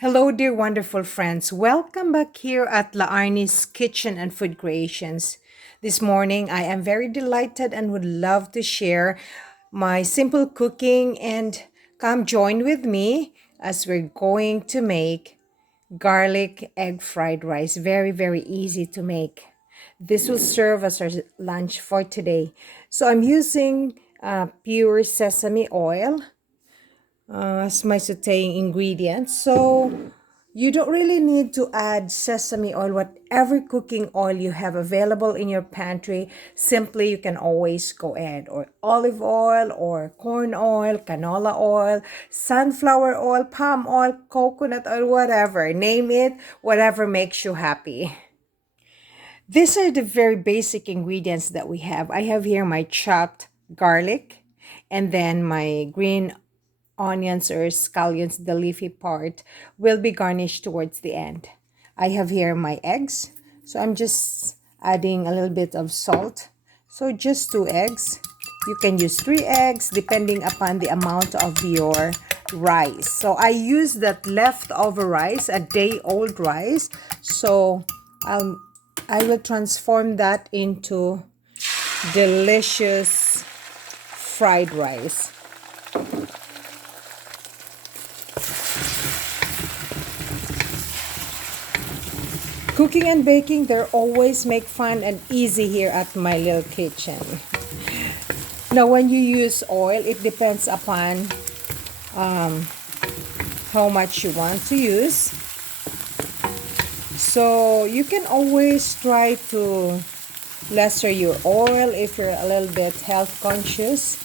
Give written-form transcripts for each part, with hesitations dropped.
Hello, dear wonderful friends. Welcome back here at La Arnie's Kitchen and Food Creations. This morning, I am very delighted and would love to share my simple cooking and come join with me as we're going to make garlic egg fried rice. Very, very easy to make. This will serve as our lunch for today. So I'm using pure sesame oil as my sauteing ingredients. So you don't really need to add sesame oil, whatever cooking oil you have available in your pantry. Simply, you can always go ahead, or olive oil, or corn oil, canola oil, sunflower oil, palm oil, coconut oil, whatever. Name it, whatever makes you happy. These are the very basic ingredients that we have. I have here my chopped garlic and then my green onions or scallions, the leafy part, will be garnished towards the end. I have here my eggs. So I'm just adding a little bit of salt. So just 2 eggs. You can use 3 eggs depending upon the amount of your rice. So I use that leftover rice, a day-old rice. So I will transform that into delicious fried rice. Cooking and baking, they're always make fun and easy here at my little kitchen. Now, when you use oil, it depends upon how much you want to use. So you can always try to lesser your oil if you're a little bit health conscious.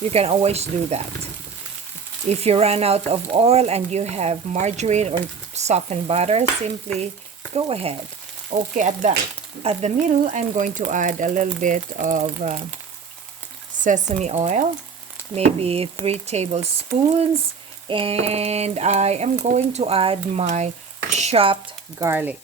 You can always do that. If you run out of oil and you have margarine or softened butter, simply go ahead. Okay, at the middle, I'm going to add a little bit of sesame oil, maybe 3 tablespoons, and I am going to add my chopped garlic.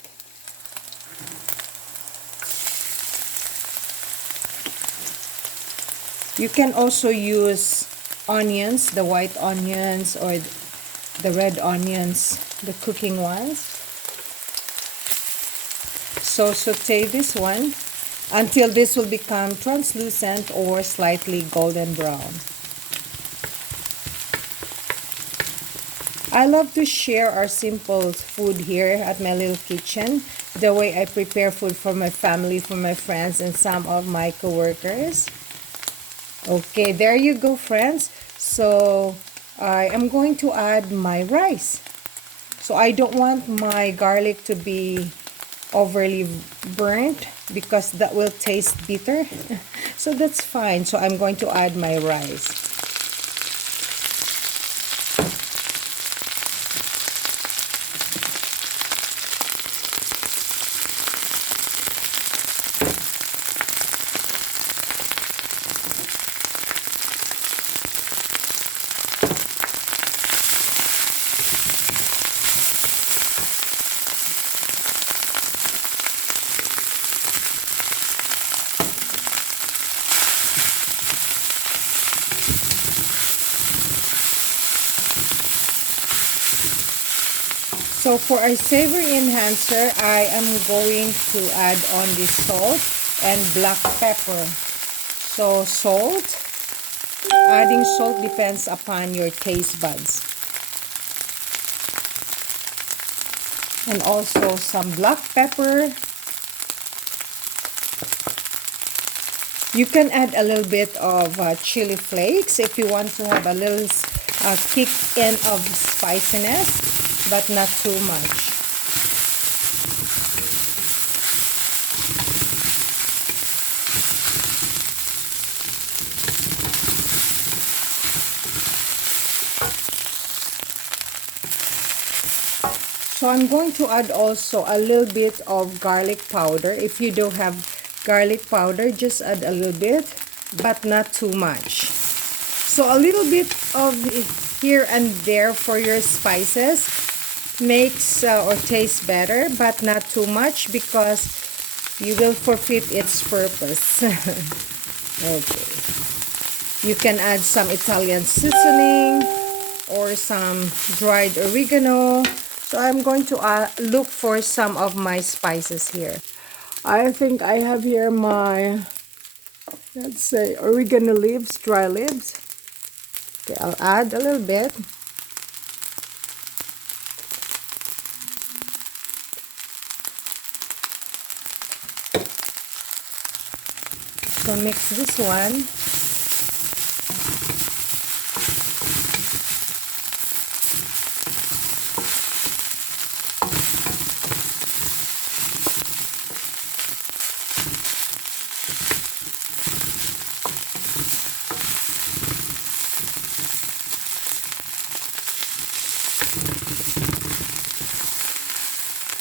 You can also use onions, the white onions or the red onions, the cooking ones. So saute this one until this will become translucent or slightly golden brown. I love to share our simple food here at my little kitchen, the way I prepare food for my family, for my friends, and some of my coworkers. Okay, there you go, friends. So I am going to add my rice. So I don't want my garlic to be overly burnt because that will taste bitter. So that's fine. So I'm going to add my rice. So for our savory enhancer, I am going to add on the salt and black pepper. So salt, adding salt depends upon your taste buds. And also some black pepper. You can add a little bit of chili flakes if you want to have a little kick in of spiciness, but not too much. So I'm going to add also a little bit of garlic powder. If you don't have garlic powder, just add a little bit, but not too much. So a little bit of here and there for your spices makes or tastes better, but not too much because you will forfeit its purpose. Okay. You can add some Italian seasoning or some dried oregano. So I'm going to look for some of my spices here. I think I have here my, let's say, oregano leaves, dry leaves. Okay, I'll add a little bit. So mix this one.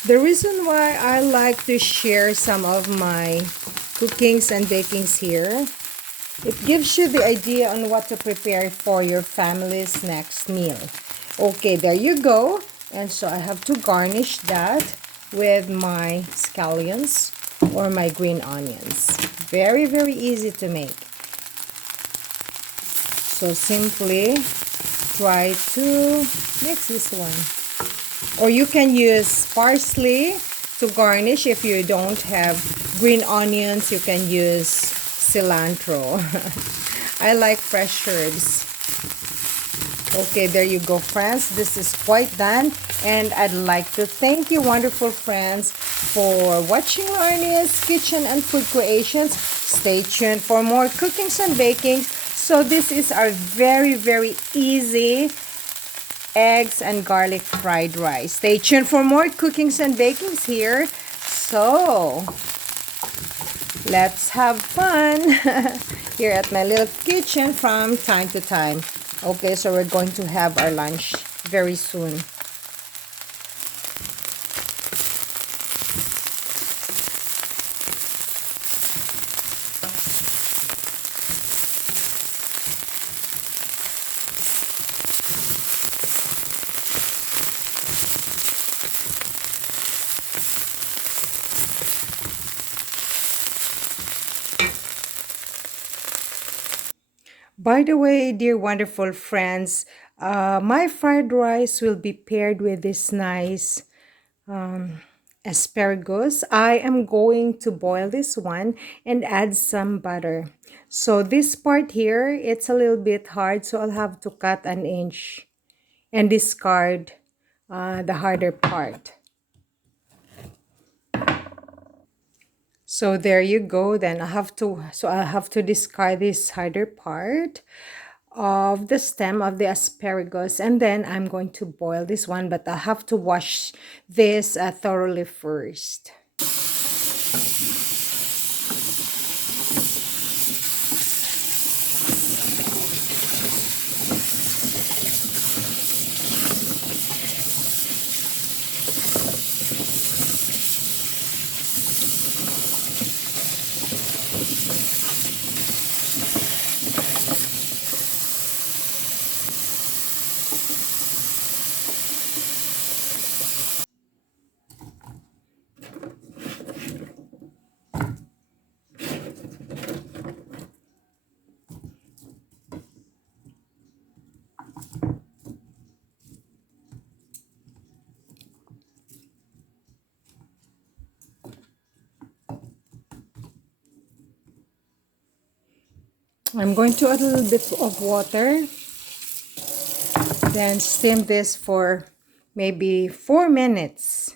The reason why I like to share some of my cookings and bakings here, it gives you the idea on what to prepare for your family's next meal. Okay, there you go. And so I have to garnish that with my scallions or my green onions. Very, very easy to make. So simply try to mix this one. Or you can use parsley to garnish. If you don't have green onions, you can use cilantro. I like fresh herbs. Okay, there you go, friends. This is quite done. And I'd like to thank you, wonderful friends, for watching Arnia's Kitchen and Food Creations. Stay tuned for more cookings and bakings. So this is our very, very easy eggs and garlic fried rice. Stay tuned for more cookings and bakings here. So let's have fun here at my little kitchen from time to time. Okay, so we're going to have our lunch very soon. By the way, dear wonderful friends, my fried rice will be paired with this nice asparagus. I am going to boil this one and add some butter. So this part here, it's a little bit hard, so I'll have to cut an inch and discard the harder part. So there you go. Then I have to discard this harder part of the stem of the asparagus, and then I'm going to boil this one, but I have to wash this thoroughly first. I'm going to add a little bit of water, then steam this for maybe 4 minutes.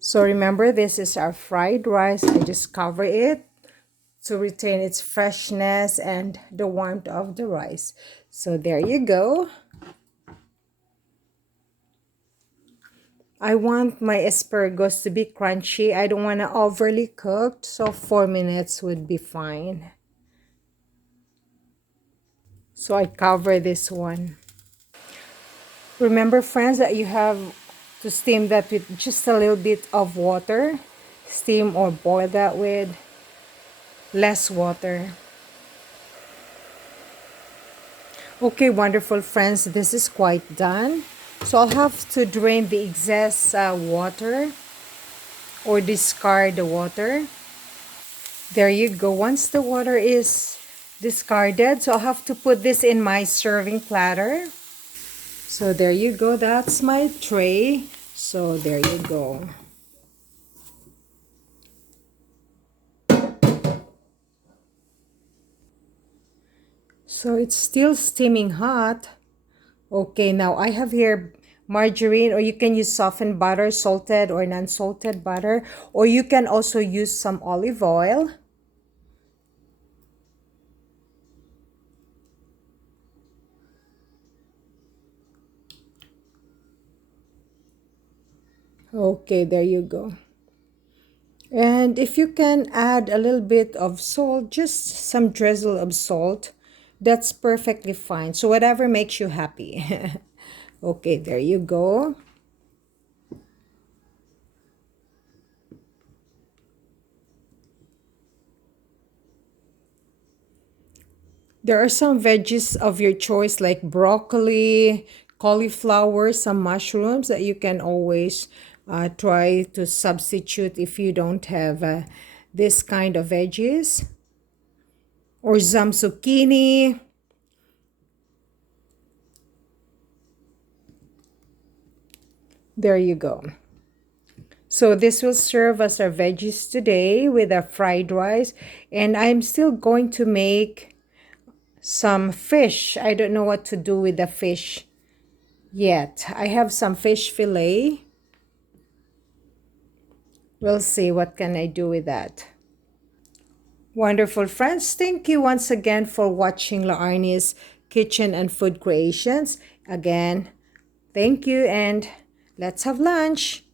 So remember, this is our fried rice. I just cover it to retain its freshness and the warmth of the rice. So there you go. I want my asparagus to be crunchy. I don't want to overly cooked, so 4 minutes would be fine. So I cover this one. Remember, friends, that you have to steam that with just a little bit of water. Steam or boil that with less water. Okay, wonderful friends, this is quite done. So I'll have to drain the excess water or discard the water. There you go. Once the water is discarded, so I'll have to put this in my serving platter. So there you go. That's my tray. So there you go. So it's still steaming hot. Okay, now I have here margarine, or you can use softened butter, salted or non-salted butter, or you can also use some olive oil. Okay, there you go. And if you can add a little bit of salt, just some drizzle of salt, that's perfectly fine. So whatever makes you happy. Okay, there you go. There are some veggies of your choice like broccoli, cauliflower, some mushrooms that you can always try to substitute if you don't have this kind of veggies. Or some zucchini. There you go. So this will serve as our veggies today with our fried rice. And I'm still going to make some fish. I don't know what to do with the fish yet. I have some fish fillet. We'll see what can I do with that. Wonderful friends, thank you once again for watching La Arnie's Kitchen and Food Creations. Again, thank you and let's have lunch.